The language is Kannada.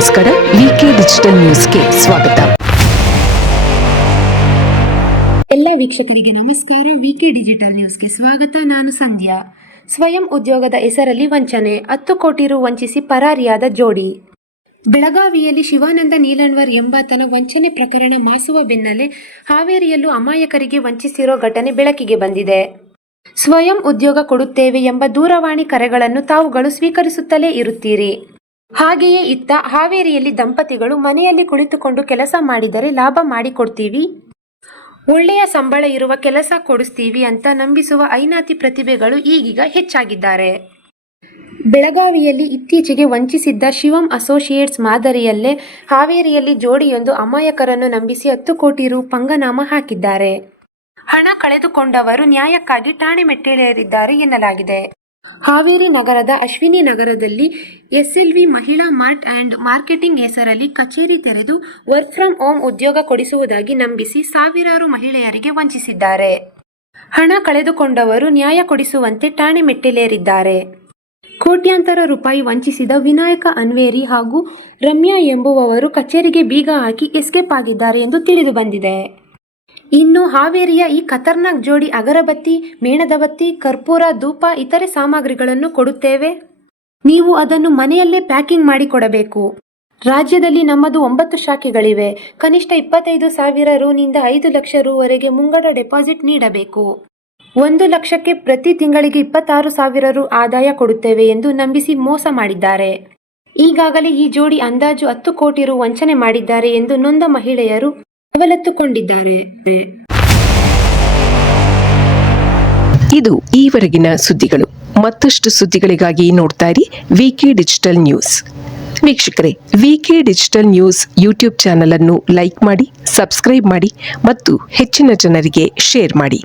ನಮಸ್ಕಾರ. ವಿಕೆ ಡಿಜಿಟಲ್ ನ್ಯೂಸ್ಗೆ ಸ್ವಾಗತ. ಎಲ್ಲ ವೀಕ್ಷಕರಿಗೆ ನಮಸ್ಕಾರ. ವಿಕೆ ಡಿಜಿಟಲ್ ನ್ಯೂಸ್ಗೆ ಸ್ವಾಗತ. ನಾನು ಸಂಧ್ಯಾ. ಸ್ವಯಂ ಉದ್ಯೋಗದ ಹೆಸರಲ್ಲಿ ವಂಚನೆ, 10 ಕೋಟಿ ರು ವಂಚಿಸಿ ಪರಾರಿಯಾದ ಜೋಡಿ. ಬೆಳಗಾವಿಯಲ್ಲಿ ಶಿವಾನಂದ ನೀಲಣ್ವರ್ ಎಂಬಾತನ ವಂಚನೆ ಪ್ರಕರಣ ಮಾಸುವ ಬೆನ್ನಲ್ಲೇ ಹಾವೇರಿಯಲ್ಲೂ ಅಮಾಯಕರಿಗೆ ವಂಚಿಸಿರೋ ಘಟನೆ ಬೆಳಕಿಗೆ ಬಂದಿದೆ. ಸ್ವಯಂ ಉದ್ಯೋಗ ಕೊಡುತ್ತೇವೆ ಎಂಬ ದೂರವಾಣಿ ಕರೆಗಳನ್ನು ತಾವುಗಳು ಸ್ವೀಕರಿಸುತ್ತಲೇ ಇರುತ್ತೀರಿ. ಹಾಗೆಯೇ ಇತ್ತ ಹಾವೇರಿಯಲ್ಲಿ ದಂಪತಿಗಳು ಮನೆಯಲ್ಲಿ ಕುಳಿತುಕೊಂಡು ಕೆಲಸ ಮಾಡಿದರೆ ಲಾಭ ಮಾಡಿಕೊಡ್ತೀವಿ, ಒಳ್ಳೆಯ ಸಂಬಳ ಇರುವ ಕೆಲಸ ಕೊಡಿಸ್ತೀವಿ ಅಂತ ನಂಬಿಸುವ ಐನಾತಿ ಪ್ರತಿಭೆಗಳು ಈಗೀಗ ಹೆಚ್ಚಾಗಿದ್ದಾರೆ. ಬೆಳಗಾವಿಯಲ್ಲಿ ಇತ್ತೀಚೆಗೆ ವಂಚಿಸಿದ್ದ ಶಿವಂ ಅಸೋಸಿಯೇಟ್ಸ್ ಮಾದರಿಯಲ್ಲೇ ಹಾವೇರಿಯಲ್ಲಿ ಜೋಡಿಯೊಂದು ಅಮಾಯಕರನ್ನು ನಂಬಿಸಿ 10 ಕೋಟಿ ರು ಪಂಗನಾಮ ಹಾಕಿದ್ದಾರೆ. ಹಣ ಕಳೆದುಕೊಂಡವರು ನ್ಯಾಯಕ್ಕಾಗಿ ಠಾಣೆ ಮೆಟ್ಟಿಲೇರಿದ್ದಾರೆ ಎನ್ನಲಾಗಿದೆ. ಹಾವೇರಿ ನಗರದ ಅಶ್ವಿನಿ ನಗರದಲ್ಲಿ SLV ಮಹಿಳಾ ಮಾರ್ಟ್ ಆ್ಯಂಡ್ ಮಾರ್ಕೆಟಿಂಗ್ ಹೆಸರಲ್ಲಿ ಕಚೇರಿ ತೆರೆದು ವರ್ಕ್ ಫ್ರಮ್ ಹೋಮ್ ಉದ್ಯೋಗ ಕೊಡಿಸುವುದಾಗಿ ನಂಬಿಸಿ ಸಾವಿರಾರು ಮಹಿಳೆಯರಿಗೆ ವಂಚಿಸಿದ್ದಾರೆ. ಹಣ ಕಳೆದುಕೊಂಡವರು ನ್ಯಾಯ ಕೊಡಿಸುವಂತೆ ಠಾಣೆ ಮೆಟ್ಟಿಲೇರಿದ್ದಾರೆ. ಕೋಟ್ಯಾಂತರ ರೂಪಾಯಿ ವಂಚಿಸಿದ ವಿನಾಯಕ ಅನ್ವೇರಿ ಹಾಗೂ ರಮ್ಯಾ ಎಂಬುವವರು ಕಚೇರಿಗೆ ಬೀಗ ಹಾಕಿ ಎಸ್ಕೇಪ್ ಆಗಿದ್ದಾರೆ ಎಂದು ತಿಳಿದು ಬಂದಿದೆ. ಇನ್ನು ಹಾವೇರಿಯ ಈ ಖತರ್ನಾಕ್ ಜೋಡಿ ಅಗರಬತ್ತಿ, ಮೇಣದ ಬತ್ತಿ, ಕರ್ಪೂರ, ಧೂಪ ಇತರೆ ಸಾಮಗ್ರಿಗಳನ್ನು ಕೊಡುತ್ತೇವೆ, ನೀವು ಅದನ್ನು ಮನೆಯಲ್ಲೇ ಪ್ಯಾಕಿಂಗ್ ಮಾಡಿ ಕೊಡಬೇಕು. ರಾಜ್ಯದಲ್ಲಿ ನಮ್ಮದು 9 ಶಾಖೆಗಳಿವೆ. ಕನಿಷ್ಠ 25,000 ರುನಿಂದ 5 ಲಕ್ಷ ರುವರೆಗೆ ಮುಂಗಡ ಡೆಪಾಸಿಟ್ ನೀಡಬೇಕು. 1 ಲಕ್ಷಕ್ಕೆ ಪ್ರತಿ ತಿಂಗಳಿಗೆ 26,000 ರು ಆದಾಯ ಕೊಡುತ್ತೇವೆ ಎಂದು ನಂಬಿಸಿ ಮೋಸ ಮಾಡಿದ್ದಾರೆ. ಈಗಾಗಲೇ ಈ ಜೋಡಿ ಅಂದಾಜು 10 ಕೋಟಿ ರು ವಂಚನೆ ಮಾಡಿದ್ದಾರೆ ಎಂದು ನೊಂದ ಮಹಿಳೆಯರು ಅವಲತ್ತುಕೊಂಡಿದ್ದಾರೆ. ಇದು ಈವರೆಗಿನ ಸುದ್ದಿಗಳು. ಮತ್ತಷ್ಟು ಸುದ್ದಿಗಳಿಗಾಗಿ ನೋಡ್ತಾ ಇರಿ ವಿಕೆ ಡಿಜಿಟಲ್ ನ್ಯೂಸ್. ವೀಕ್ಷಕರೇ, ವಿಕೆ ಡಿಜಿಟಲ್ ನ್ಯೂಸ್ ಯೂಟ್ಯೂಬ್ ಚಾನಲ್ ಅನ್ನು ಲೈಕ್ ಮಾಡಿ, ಸಬ್ಸ್ಕ್ರೈಬ್ ಮಾಡಿ ಮತ್ತು ಹೆಚ್ಚಿನ ಜನರಿಗೆ ಶೇರ್ ಮಾಡಿ.